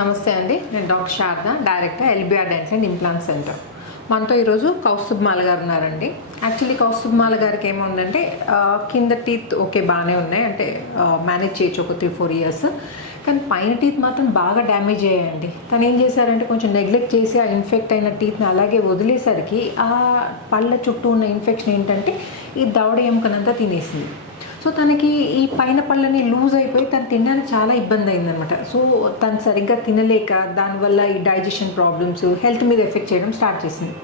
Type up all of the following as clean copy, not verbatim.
నమస్తే అండి, నేను doctor Sharada, director LBR dental and implant centre. మనతో ఈరోజు కౌస్తుభమాల గారు ఉన్నారండి. యాక్చువల్లీ కౌస్తుభమాల గారికి ఏముందంటే కింద టీత్ ఓకే బాగానే ఉన్నాయి, అంటే మేనేజ్ చేయొచ్చు ఒక 3-4 ఇయర్స్. కానీ పైన టీత్ మాత్రం బాగా డ్యామేజ్ అయ్యాయండి. తను ఏం చేశారంటే కొంచెం నెగ్లెక్ట్ చేసి ఆ ఇన్ఫెక్ట్ అయిన టీత్ని అలాగే వదిలేసరికి ఆ పళ్ళ చుట్టూ ఉన్న ఇన్ఫెక్షన్ ఏంటంటే ఈ దవడ ఎముకనంతా తినేసింది. సో తనకి ఈ పైన పళ్ళని లూజ్ అయిపోయి తను తినడానికి చాలా ఇబ్బంది అయిందనమాట. సో తను సరిగ్గా తినలేక దానివల్ల ఈ డైజెషన్ ప్రాబ్లమ్స్ హెల్త్ మీద ఎఫెక్ట్ చేయడం స్టార్ట్ చేసింది.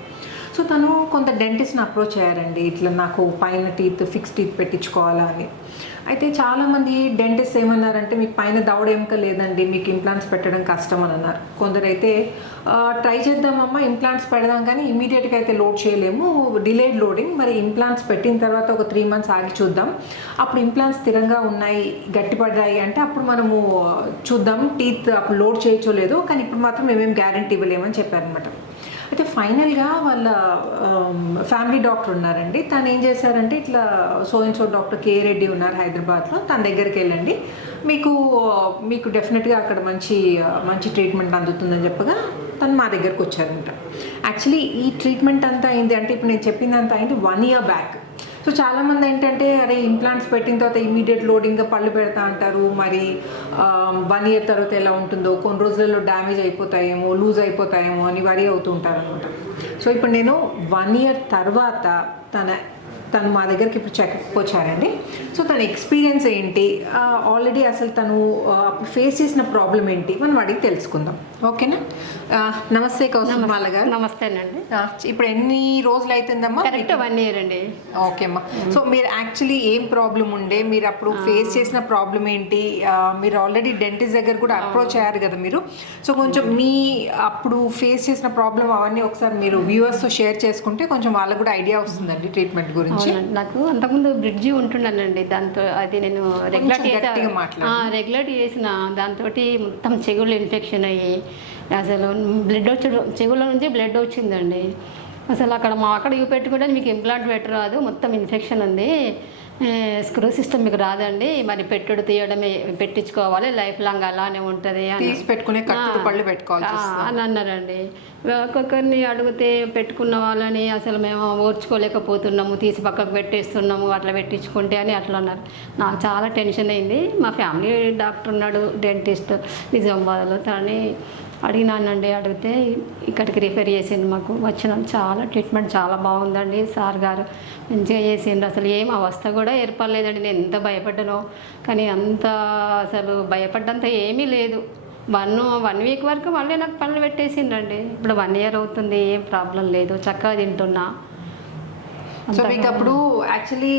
సో తను కొంత డెంటిస్ట్ని అప్రోచ్ అయ్యారండి, ఇట్లా నాకు పైన టీత్ ఫిక్స్ టీత్ పెట్టించుకోవాలా అని. అయితే చాలామంది డెంటిస్ట్ ఏమన్నారంటే మీకు పైన దవడ ఎముక లేదండి, మీకు ఇంప్లాంట్స్ పెట్టడం కష్టం అని అన్నారు. కొందరైతే ట్రై చేద్దామమ్మా ఇంప్లాంట్స్ పెడదాం కానీ ఇమీడియట్గా అయితే లోడ్ చేయలేము, డిలేడ్ లోడింగ్, మరి ఇంప్లాంట్స్ పెట్టిన తర్వాత ఒక 3 months ఆగి చూద్దాం, అప్పుడు ఇంప్లాంట్స్ స్థిరంగా ఉన్నాయి గట్టిపడ్డాయి అంటే అప్పుడు మనము చూద్దాం టీత్ అప్పుడు లోడ్ చేయొచ్చో లేదో, కానీ ఇప్పుడు మాత్రం మేమేం గ్యారంటీ ఇవ్వలేమని చెప్పారనమాట. అయితే ఫైనల్గా వాళ్ళ ఫ్యామిలీ డాక్టర్ ఉన్నారండి, తను ఏం చేశారంటే ఇట్లా సో అండ్ సో డాక్టర్ కే రెడ్డి ఉన్నారు హైదరాబాద్లో, తన దగ్గరికి వెళ్ళండి, మీకు డెఫినెట్గా అక్కడ మంచి ట్రీట్మెంట్ అందుతుందని చెప్పగా తను మా దగ్గరకు వచ్చారంట. యాక్చువల్లీ ఈ ట్రీట్మెంట్ అంతా అయింది అంటే ఇప్పుడు నేను చెప్పిందంతా అయింది 1 year బ్యాక్. సో చాలామంది ఏంటంటే అరే ఇంప్లాంట్స్ పెట్టిన తర్వాత ఇమీడియట్ లోడింగ్గా పళ్ళు పెడతా అంటారు, మరి 1 year తర్వాత ఎలా ఉంటుందో, కొన్ని రోజులలో డ్యామేజ్ అయిపోతాయేమో, లూజ్ అయిపోతాయేమో అని వరీ అవుతుంటారు అనమాట. సో ఇప్పుడు నేను 1 year తర్వాత తను మా దగ్గరికి ఇప్పుడు చెకప్ వచ్చారండి. సో తన ఎక్స్పీరియన్స్ ఏంటి, ఆల్రెడీ అసలు తను అప్పుడు ఫేస్ చేసిన ప్రాబ్లం ఏంటి మనం అడిగి తెలుసుకుందాం, ఓకేనా? నమస్తే కౌస్తుభమాల గారు. నమస్తేనండి. ఇప్పుడు ఎన్ని రోజులు అవుతుందమ్మా? కరెక్ట్ 1 year అండి. ఓకే అమ్మా. సో మీరు యాక్చువల్లీ ఏం ప్రాబ్లం ఉండే, మీరు అప్పుడు ఫేస్ చేసిన ప్రాబ్లం ఏంటి, మీరు ఆల్రెడీ డెంటిస్ట్ దగ్గర కూడా అప్రోచ్ అయ్యారు కదా మీరు. సో కొంచెం మీ అప్పుడు ఫేస్ చేసిన ప్రాబ్లం అవన్నీ ఒకసారి మీరు వ్యూవర్స్తో షేర్ చేసుకుంటే కొంచెం వాళ్ళకు కూడా ఐడియా వస్తుందండి ట్రీట్మెంట్ గురించి. నాకు అంతకుముందు బ్రిడ్జి ఉంటున్నానండి, దాంతో అది నేను రెగ్యులర్ చేసిన దాంతో మొత్తం చెగులు ఇన్ఫెక్షన్ అయ్యి అసలు చెగుల నుంచి బ్లడ్ వచ్చిందండి. అసలు అక్కడ ఇవి పెట్టుకుంటే మీకు ఇంప్లాంట్ పెట్టరాదు, మొత్తం ఇన్ఫెక్షన్ ఉంది, స్క్రూ సిస్టమ్ మీకు రాదండి, మరి పెట్టుడు తీయడమే పెట్టించుకోవాలి, లైఫ్ లాంగ్ అలానే ఉంటుంది అని అన్నారండి. ఒక్కొక్కరిని అడిగితే పెట్టుకున్న వాళ్ళని అసలు మేము ఓర్చుకోలేకపోతున్నాము, తీసి పక్కకు పెట్టేస్తున్నాము, అట్లా పెట్టించుకుంటే అని అట్లా అన్నారు. నాకు చాలా టెన్షన్ అయింది. మా ఫ్యామిలీ డాక్టర్ ఉన్నాడు డెంటిస్ట్ నిజామాబాద్లో, తనని అడిగినానండి. అడిగితే ఇక్కడికి రిఫర్ చేసిండు. మాకు వచ్చిన చాలా ట్రీట్మెంట్ చాలా బాగుందండి, సార్ గారు మంచిగా చేసిండు. అసలు ఏం అవస్థ కూడా ఏర్పడలేదండి. నేను ఎంత భయపడ్డానో, కానీ అంత అసలు భయపడ్డంత ఏమీ లేదు. 1 week వరకు మళ్ళీ నాకు పళ్ళు పెట్టేసిండండి. ఇప్పుడు 1 year అవుతుంది, ఏం ప్రాబ్లం లేదు, చక్కగా తింటున్నా. సో మీకు అప్పుడు యాక్చువల్లీ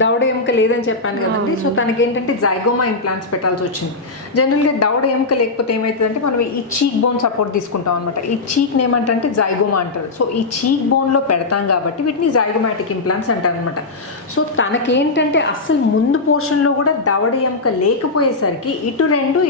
దవడ ఎముక లేదని చెప్పాను కదండి. సో తనకి ఏంటంటే జైగోమా ఇంప్లాంట్స్ పెట్టాల్సి వచ్చింది. జనరల్గా దవడ ఎముక లేకపోతే ఏమవుతుందంటే మనం ఈ చీక్ బోన్ సపోర్ట్ తీసుకుంటాం అనమాట. ఈ చీక్ని ఏమంటారంటే జైగోమా అంటారు. సో ఈ చీక్ బోన్లో పెడతాం కాబట్టి వీటిని జైగోమాటిక్ ఇంప్లాంట్స్ అంటారు అనమాట. సో తనకేంటంటే అస్సలు ముందు పోర్షన్లో కూడా దవడ ఎముక లేకపోయేసరికి ఇటు రెండు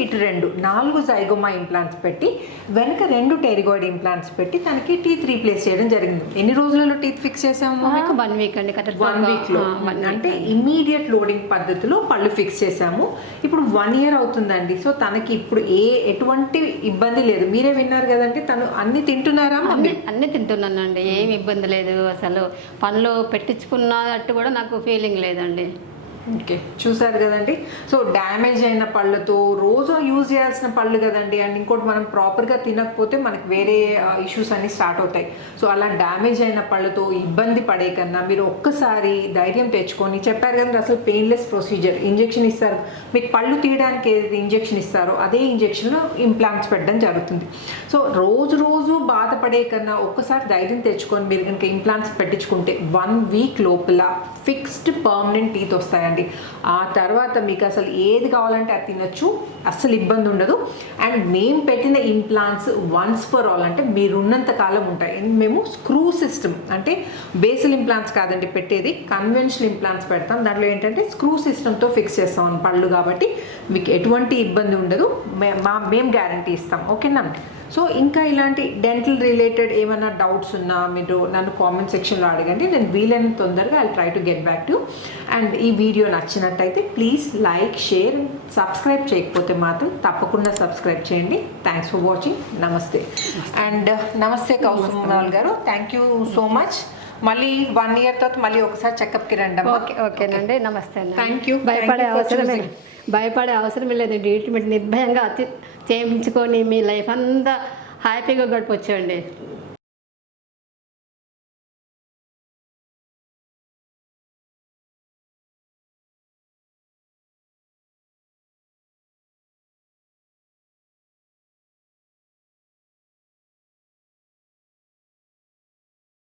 4 జైగోమా ఇంప్లాంట్స్ పెట్టి వెనక 2 టెరిగాయిడ్ ఇంప్లాంట్స్ పెట్టి తనకి టీత్ రీప్లేస్ చేయడం జరిగింది. ఎన్ని రోజులలో టీత్ ఫిక్స్ చేసాము? 1 week అండి. 1 weekలో అంటే ఇమ్మీడియట్ లోడింగ్ పద్ధతిలో పళ్ళు ఫిక్స్ చేసాము. ఇప్పుడు 1 year అవుతుందండి. సో తనకి ఇప్పుడు ఎటువంటి ఇబ్బంది లేదు. మీరే విన్నారు కదండి, తను అన్ని తింటున్నారా? అన్ని తింటున్నానండి, ఏమి ఇబ్బంది లేదు. అసలు పళ్ళు పెట్టించుకున్నట్టు కూడా నాకు ఫీలింగ్ లేదండి. ఓకే, చూసారు కదండి. సో డ్యామేజ్ అయిన పళ్ళతో రోజు యూజ్ చేయాల్సిన పళ్ళు కదండి, అండ్ ఇంకోటి మనం ప్రాపర్గా తినకపోతే మనకి వేరే ఇష్యూస్ అన్నీ స్టార్ట్ అవుతాయి. సో అలా డ్యామేజ్ అయిన పళ్ళతో ఇబ్బంది పడే కన్నా మీరు ఒక్కసారి ధైర్యం తెచ్చుకొని, చెప్పారు కదండి అసలు పెయిన్లెస్ ప్రొసీజర్, ఇంజెక్షన్ ఇస్తారు మీకు, పళ్ళు తీయడానికి ఏదైతే ఇంజెక్షన్ ఇస్తారో అదే ఇంజెక్షన్లో ఇంప్లాంట్స్ పెట్టడం జరుగుతుంది. సో రోజు బాధపడే కన్నా ఒక్కసారి ధైర్యం తెచ్చుకొని మీరు కనుక ఇంప్లాంట్స్ పెట్టించుకుంటే 1 week లోపల ఫిక్స్డ్ పర్మనెంట్ టీత్ వస్తాయండి. ఆ తర్వాత మీకు అసలు ఏది కావాలంటే అది తినచ్చు, అస్సలు ఇబ్బంది ఉండదు. అండ్ మేము పెట్టిన ఇంప్లాంట్స్ వన్స్ ఫర్ ఆల్ అంటే మీరున్నంత కాలం ఉంటాయి. మేము స్క్రూ సిస్టమ్ అంటే బేసల్ ఇంప్లాంట్స్ కాదండి పెట్టేది, కన్వెన్షనల్ ఇంప్లాంట్స్ పెడతాం. దాంట్లో ఏంటంటే స్క్రూ సిస్టమ్తో ఫిక్స్ చేస్తాం పళ్ళు, కాబట్టి మీకు ఎటువంటి ఇబ్బంది ఉండదు, మేము గ్యారంటీ ఇస్తాం. ఓకేనా? సో ఇంకా ఇలాంటి డెంటల్ రిలేటెడ్ ఏమైనా డౌట్స్ ఉన్నా మీరు నన్ను కామెంట్ సెక్షన్లో అడగండి. నేను వీలైన తొందరగా I try to get back to. And ఈ వీడియో నచ్చినట్టయితే please like, share and subscribe చేయకపోతే మాత్రం తప్పకుండా సబ్స్క్రైబ్ చేయండి. Thanks for watching. నమస్తే. అండ్ నమస్తే కౌస్తుభ్ గారు, థ్యాంక్ యూ సో మచ్. మళ్ళీ 1 year తర్వాత మళ్ళీ ఒకసారి చెకప్కి రండి. ఓకేనండి, నమస్తే అండి. Thank you. భయపడే అవసరం లేదు. ట్రీట్మెంట్ నిర్భయంగా చేయించుకొని మీ లైఫ్ అంతా హ్యాపీగా గడిపొచ్చండి.